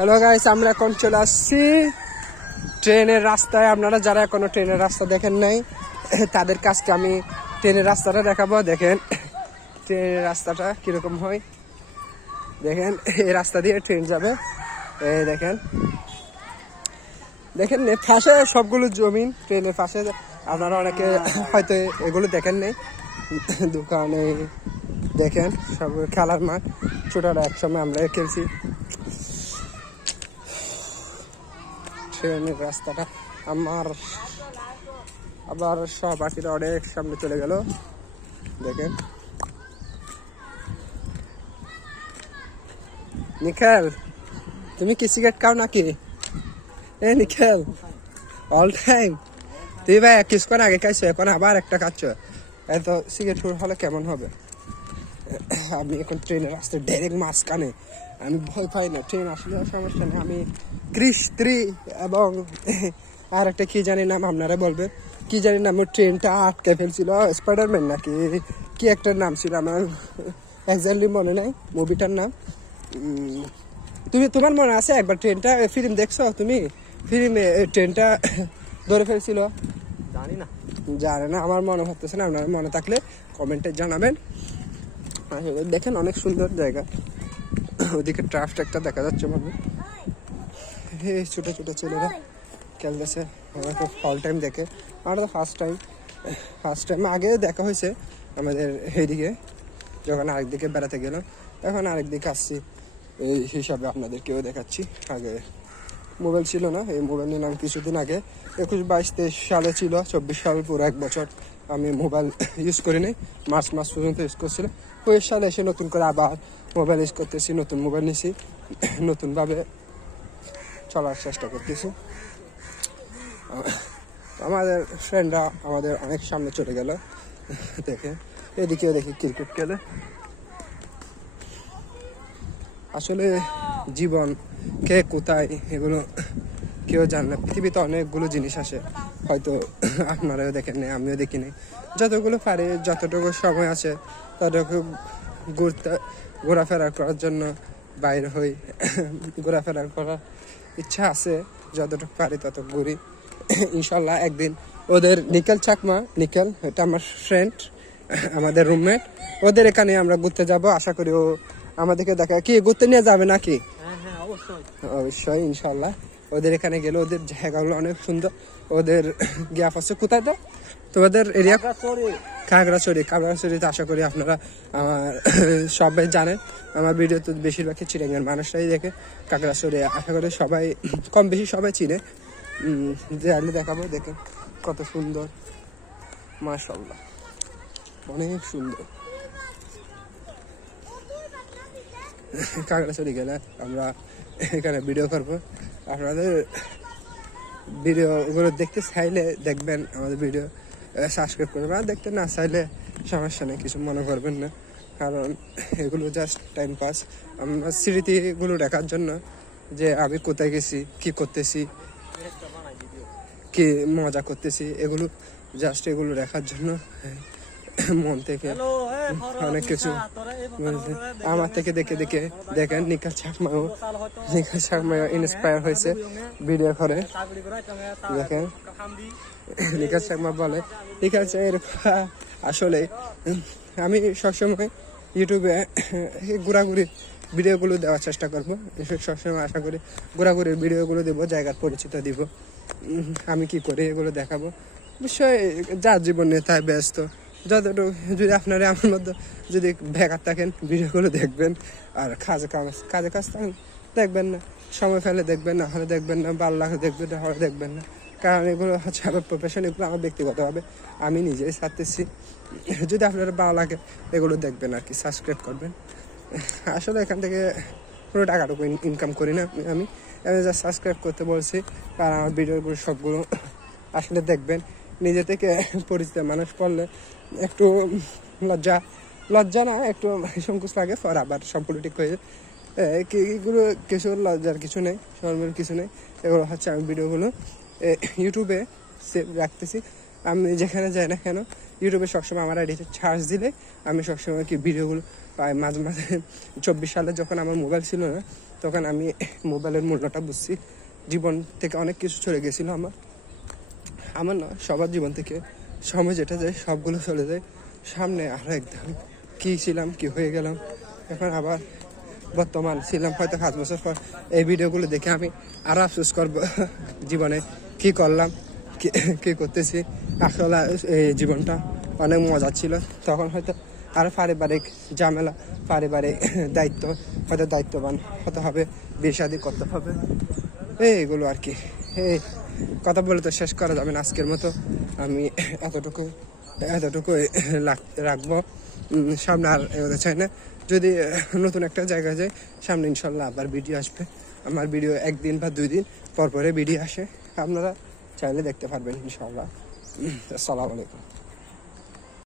Hello guys, আমরা এখন চলে আসছি ট্রেনের রাস্তায়। আপনারা যারা এখনো ট্রেনের রাস্তা দেখেন নাই তাদের কাছকে আমি ট্রেনের রাস্তাটা দেখাবো। দেখেন ট্রেনের রাস্তাটা কিরকম হয়। দেখেন এই রাস্তা দিয়ে ট্রেন যাবে। এই দেখেন দেখেন পাশে সবগুলো জমিন, ট্রেনের পাশে। আপনারা অনেকে হয়তো এগুলো দেখেন নাই। দোকানে দেখেন সব খেলার মাঠ, ছোটরা একসময় আমরা খেলছি। ট্রেনের রাস্তাটা আমার আবার সহপাঠীরা অনেক সামনে চলে গেল। দেখেন নিখেল, তুমি কি সিগারেট খাও নাকি? এ নিখেল, অল টাইম তুই ভাই কিছুক্ষণ আগে খাইছো, এখন আবার একটা খাচ্ছ। এত সিগারেট হলে কেমন হবে? আমি এখন ট্রেনের রাস্তায় ডাইরেক্ট মাঝখানে। আমি ভয় পাই না, ট্রেন আসলে সমস্যা নেই। আমি কৃষ্টি এবং আর একটা কি জানি নাম, আপনারা বলবে কি জানি নাম। ট্রেনটা আটকে ফেলছিল, স্পাইডারম্যান নাকি কি একটা নাম ছিল, আমার এক্স্যাক্টলি মনে নাই মুভিটার নাম। তোমার মনে আছে একবার ট্রেনটা ফিল্ম দেখছো তুমি? ফিল্মে ট্রেনটা ধরে ফেলছিল। জানে না, আমার মনে হতেছে না। আপনারা মনে থাকলে কমেন্টে জানাবেন। দেখেন অনেক সুন্দর জায়গা। ওদিকে ট্রাফিকটা দেখা যাচ্ছে মানে। ছোট ছোট ছেলেরা খেলতেছে, অল টাইম দেখে। আমার তো ফার্স্ট টাইম আগে দেখা হয়েছে আমাদের এইদিকে, যখন আরেকদিকে বেড়াতে গেলাম। এখন আরেকদিকে আসছি, এই হিসাবে আপনাদেরকেও দেখাচ্ছি। আগে মোবাইল ছিল না, এই মোবাইল নিলাম কিছুদিন আগে। 21, 22, 23 সালে ছিল। 24 সাল পুরো 1 বছর আমি মোবাইল ইউজ করিনি, মার্চ মাস পর্যন্ত ইউজ করছিলাম। 25 সালে এসে নতুন করে আবার মোবাইল ইউজ করতেছি। নতুন মোবাইল নিছি, নতুনভাবে চলার চেষ্টা করতেছি। আমাদের ফ্রেন্ডরা আমাদের অনেক সামনে চলে গেল। দেখে এদিকেও দেখি ক্রিকেট খেলে। আসলে জীবন কে কোথায় এগুলো কেউ জানে না। পৃথিবীতে অনেকগুলো জিনিস আসে, হয়তো আপনারাও দেখেন নাই, আমিও দেখিনি। যতগুলো পারি, যতটুকু সময় আছে ততটুকু ঘোরাফেরা করার জন্য বাইরে হই। ঘোরাফেরা করার ইচ্ছা আছে, যতটুকু পারি তত ঘুরি। ইনশাল্লাহ একদিন ওদের নিকেল চাকমা, নিকেল এটা আমার ফ্রেন্ড, আমাদের রুমমেট, ওদের এখানে আমরা ঘুরতে যাব। আশা করি ও আমাদেরকে দেখা কি ঘুরতে নিয়ে যাবে নাকি? অবশ্যই ইনশাল্লাহ। ওদের এখানে গেলে ওদের জায়গাগুলো অনেক সুন্দর। ওদের গ্যাপ আছে কোথায় তো তোমাদের এরিয়া? খাগড়াছড়িতে। আশা করি আপনারা সবাই জানেন। আমার ভিডিও তো বেশিরভাগই চিড়িয়াখানার মানুষরাই দেখে। খাগড়াছড়ি আশা করি সবাই কম বেশি সবাই চিনে। দেখাবো। দেখেন কত সুন্দর, মাশাআল্লাহ অনেক সুন্দর। খাগড়াছড়ি গেলে আমরা এখানে ভিডিও করবো। আপনাদের ভিডিওগুলো দেখতে চাইলে দেখবেন, আমাদের ভিডিও সাবস্ক্রাইব করবেন। আর দেখতে না চাইলে সমস্যা নেই, কিছু মনে করবেন না। কারণ এগুলো জাস্ট টাইম পাস, আমরা স্মৃতিগুলো দেখার জন্য, যে আমি কোথায় গেছি, কি করতেছি, কি মজা করতেছি, এগুলো জাস্ট এগুলো দেখার জন্য মন থেকে অনেক কিছু আমার থেকে দেখে দেখেন নিকাল চাকমাও ইন্সপায়ার হয়েছে ভিডিও করে। দেখেন নিকাল চাকমা বলে, নিকাল আসলে আমি সবসময় ইউটিউবে ঘোরাঘুরি ভিডিওগুলো দেওয়ার চেষ্টা করবো। সবসময় আশা করি ঘোরাঘুরির ভিডিওগুলো দেবো, জায়গার পরিচিত দিব, আমি কি করি এগুলো দেখাবো। বিষয় যার জীবন নিয়ে তাই ব্যস্ত। যতটুকু যদি আপনারা আমার মধ্যে যদি বেকার থাকেন, ভিডিওগুলো দেখবেন। আর কাজে কাজ থাকেন দেখবেন না, সময় ফেলে দেখবেন না, হলে দেখবেন না, ভালো লাগে দেখবেন না, হলে দেখবেন না। কারণ এগুলো হচ্ছে আমার প্রফেশন, এগুলো আমার ব্যক্তিগতভাবে আমি নিজেই ছাড়তেছি। যদি আপনারা ভালো লাগে এগুলো দেখবেন আর কি, সাবস্ক্রাইব করবেন। আসলে এখান থেকে কোনো টাকাটুকু ইনকাম করি না আমি যা সাবস্ক্রাইব করতে বলছি। কারণ আমার ভিডিওগুলো সবগুলো আসলে দেখবেন। নিজে থেকে পরিচিত মানুষ পড়লে একটু লজ্জা না, একটু সংকোচ লাগে। পর আবার সম্পূর্ণ ঠিক হয়ে যায়। এগুলো কিছু লজ্জার কিছু নেই, শরমের কিছু নেই। এগুলো হচ্ছে আমি ভিডিওগুলো ইউটিউবে সেভ রাখতেছি। আমি যেখানে যাই না কেন, ইউটিউবে সবসময় আমার আইডিতে সার্চ দিলে আমি সবসময় কি ভিডিওগুলো পাই। মাঝে মাঝে 24 সালে যখন আমার মোবাইল ছিল না, তখন আমি মোবাইলের মূল্যটা বুঝছি। জীবন থেকে অনেক কিছু চলে গেছিল আমার না, সবার জীবন থেকে সময় যেটা যায় সবগুলো চলে যায়। সামনে আরও একদম কী ছিলাম, কি হয়ে গেলাম, এখন আবার বর্তমান ছিলাম। হয়তো 5 বছর পর এই ভিডিওগুলো দেখে আমি আরও আফসোস করব জীবনে কি করলাম, কি করতেছি। আসলে এই জীবনটা অনেক মজা ছিল। তখন হয়তো আরও পারিবারিক ঝামেলা, পারিবারিক দায়িত্ব, হয়তো দায়িত্ববান হতে হবে, বিয়ে শাদী করতে হবে, এইগুলো আর কি। এই কথা বলে তো শেষ করা যাবে না। আজকের মতো আমি এতটুকু রাখবো। সামনে আর এগোতে চাই না। যদি নতুন একটা জায়গায় যাই, সামনে ইনশাল্লাহ আবার ভিডিও আসবে। আমার ভিডিও 1 দিন বা 2 দিন পর পরে ভিডিও আসে, আপনারা চাইলে দেখতে পারবেন ইনশাল্লাহ। আসসালামু আলাইকুম।